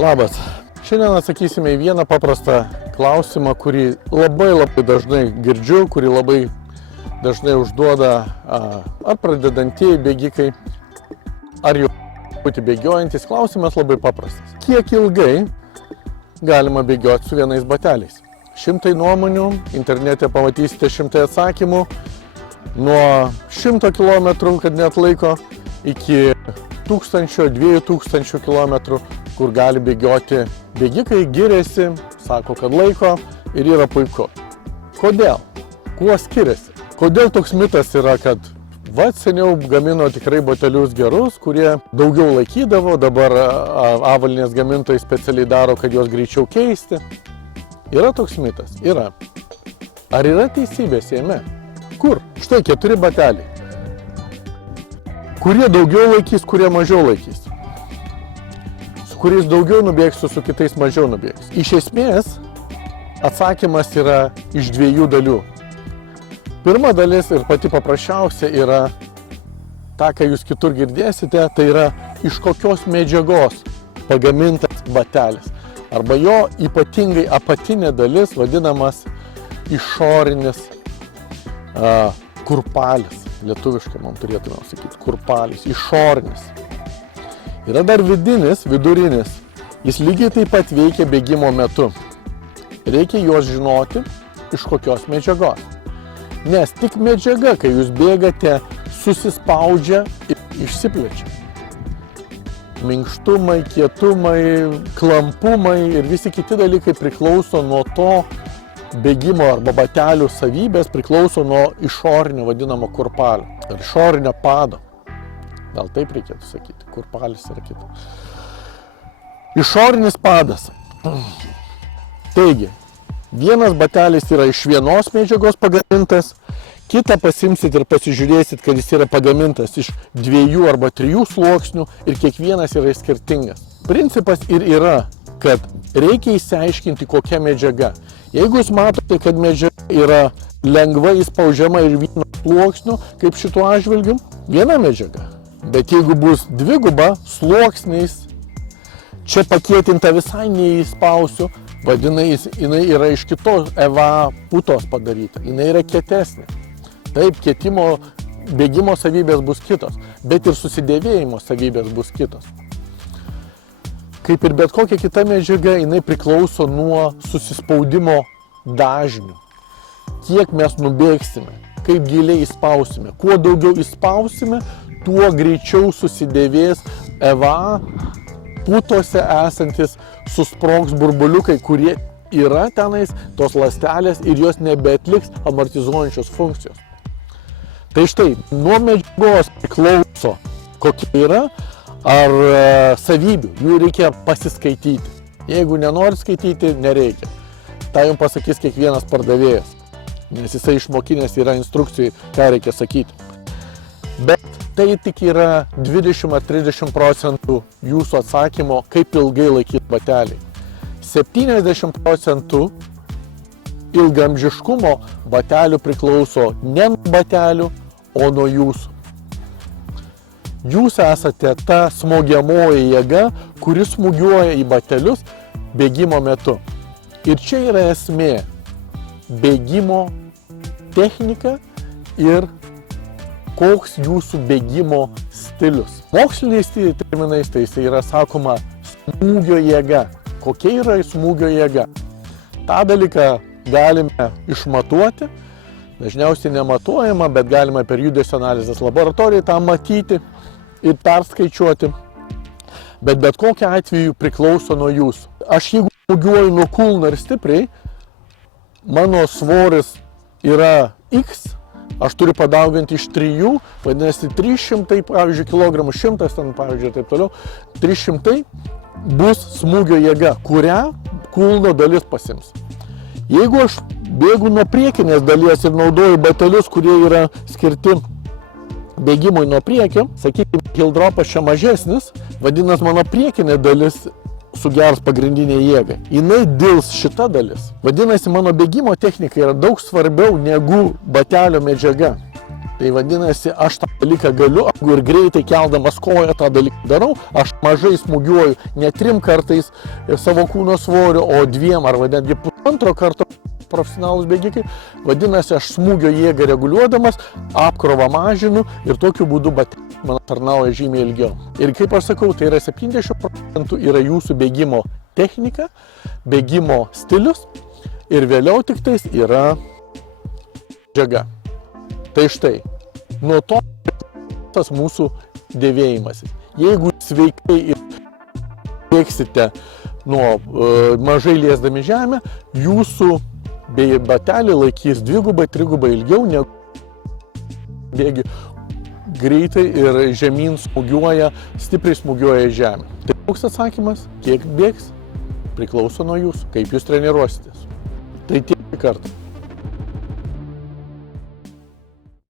Labas. Šiandien atsakysime į vieną paprastą klausimą, kurį labai dažnai girdžiu, kurį labai dažnai užduoda ar pradedantieji bėgikai, ar jau būti bėgiojantis. Klausimas labai paprastas. Kiek ilgai galima bėgioti su vienais bateliais? 100 nuomonių, internete pamatysite 100 atsakymų, nuo 100 km, kad net laiko, iki 1000–2000 km, kur gali bėgioti bėgikai, giriasi, sako, kad laiko ir yra puiku. Kodėl? Kuo skiriasi? Kodėl toks mitas yra, kad seniau gamino tikrai batelius gerus, kurie daugiau laikydavo, dabar avalynės gamintojai specialiai daro, kad juos greičiau keisti. Yra toks mitas? Yra. Ar yra teisybės jame? Kur? Štai 4 bateliai. Kurie daugiau laikys, kurie mažiau laikys. Su kuriais daugiau nubėgsiu, su kitais mažiau nubėgsiu. Iš esmės, atsakymas yra iš 2 dalių. Pirma dalis ir pati paprasčiausia yra ta, ką jūs kitur girdėsite, tai yra iš kokios medžiagos pagamintas batelis. Arba jo ypatingai apatinė dalis vadinamas išorinis kurpalis. Lietuviškai man turėtume sakyti kurpalis, išorinis. Yra dar vidinis, vidurinis. Jis lygiai taip pat veikia bėgimo metu. Reikia juos žinoti, iš kokios medžiagos. Nes tik medžiaga, kai jūs bėgate, susispaudžia ir išsiplečia. Minkštumai, kietumai, klampumai ir visi kiti dalykai priklauso nuo to bėgimo arba batelių savybės, priklauso nuo išorinio vadinamo kurpalio ir išorinio pado. Gal taip reikėtų sakyti, kurpalis yra kita. Išorinis padas. Taigi, vienas batelis yra iš vienos medžiagos pagamintas, kitą pasimsit ir pasižiūrėsit, kad jis yra pagamintas iš 2 arba 3 sluoksnių ir kiekvienas yra skirtingas. Principas ir yra, kad reikia įsiaiškinti, kokia medžiaga. Jeigu jūs matote, kad medžiaga yra lengvai įspaudžiama ir vieno sluoksnių, kaip šituo atžvilgiu, viena medžiaga. Bet jeigu bus 2 sluoksniais, čia pakietinta visai neįspausiu, vadinasi, jinai yra iš kitos EVA putos padaryta, jinai yra kietesnė. Taip, kietimo, bėgimo savybės bus kitos, bet ir susidėvėjimo savybės bus kitos. Kaip ir bet kokia kita medžiaga, jinai priklauso nuo susispaudimo dažnių. Kiek mes nubėgsime, kaip giliai įspausime. Kuo daugiau įspausime, tuo greičiau susidėvės EVA putose esantis susprogs burbuliukai, kurie yra tenais, tos ląstelės, ir jos nebeatliks amortizuojančios funkcijos. Tai štai, nuo medžiagos priklauso, kokia yra, ar savybių, jų reikia pasiskaityti. Jeigu nenori skaityti, nereikia. Tai jums pasakys kiekvienas pardavėjas, nes jisai išmokinės yra instrukcijai, ką reikia sakyti. Bet tai tik yra 20–30% jūsų atsakymo, kaip ilgai laikyti bateliai. 70% ilgamžiškumo batelių priklauso ne nuo batelių, o nuo jūsų. Jūs esate ta smogiamoji jėga, kuri smūgiuoja į batelius bėgimo metu. Ir čia yra esmė – bėgimo technika ir koks jūsų bėgimo stilius. Moksliniais terminais tai yra sakoma smūgio jėga. Kokia yra smūgio jėga? Ta dalyką galime išmatuoti, dažniausiai nematuojama, bet galime per judesio analizės laboratoriją tą matyti ir perskaičiuoti, bet kokiu atveju priklauso nuo jūsų. Aš jeigu smūgiuoju nuo kulno ir stipriai, mano svoris yra X, aš turiu padauginti iš 3, vadinasi 300, pavyzdžiui, kilogramų, 100, ten, pavyzdžiui, taip toliau, 300 bus smūgio jėga, kurią kulno dalis pasims. Jeigu aš bėgu nuo priekinės dalies ir naudoju batelius, kurie yra skirti bėgimui nuo priekio, sakykime, hildropas čia mažesnis, vadinasi, mano priekinė dalis sugers pagrindinę jėgą. Jinai dils šita dalis. Vadinasi, mano bėgimo technika yra daug svarbiau negu batelio medžiaga. Tai vadinasi, aš tą dalyką galiu, ir greitai keldamas koją tą dalyką darau, aš mažai smūgiuoju ne 3 kartais savo kūno svorio, o 2 arba netgi 1,5 karto profesionalūs bėgikai. Vadinasi, aš smūgio jėgą reguliuodamas, apkrovą mažinu ir tokiu būdu man tarnauja žymiai ilgiau. Ir kaip aš sakau, tai yra 70% yra jūsų bėgimo technika, bėgimo stilius ir vėliau tik tais yra medžiaga. Tai štai, nuo to tas mūsų dėvėjimas. Jeigu sveikai ir bėgsite mažai liesdami žemę, jūsų bateliai laikys 2-3 ilgiau negu bėgi greitai ir žemyn smūgiuoja, stipriai smūgiuoja žemę. Tai koks atsakymas, kiek bėgs, priklauso nuo jūsų, kaip jūs treniruositės. Tai tiek kartų.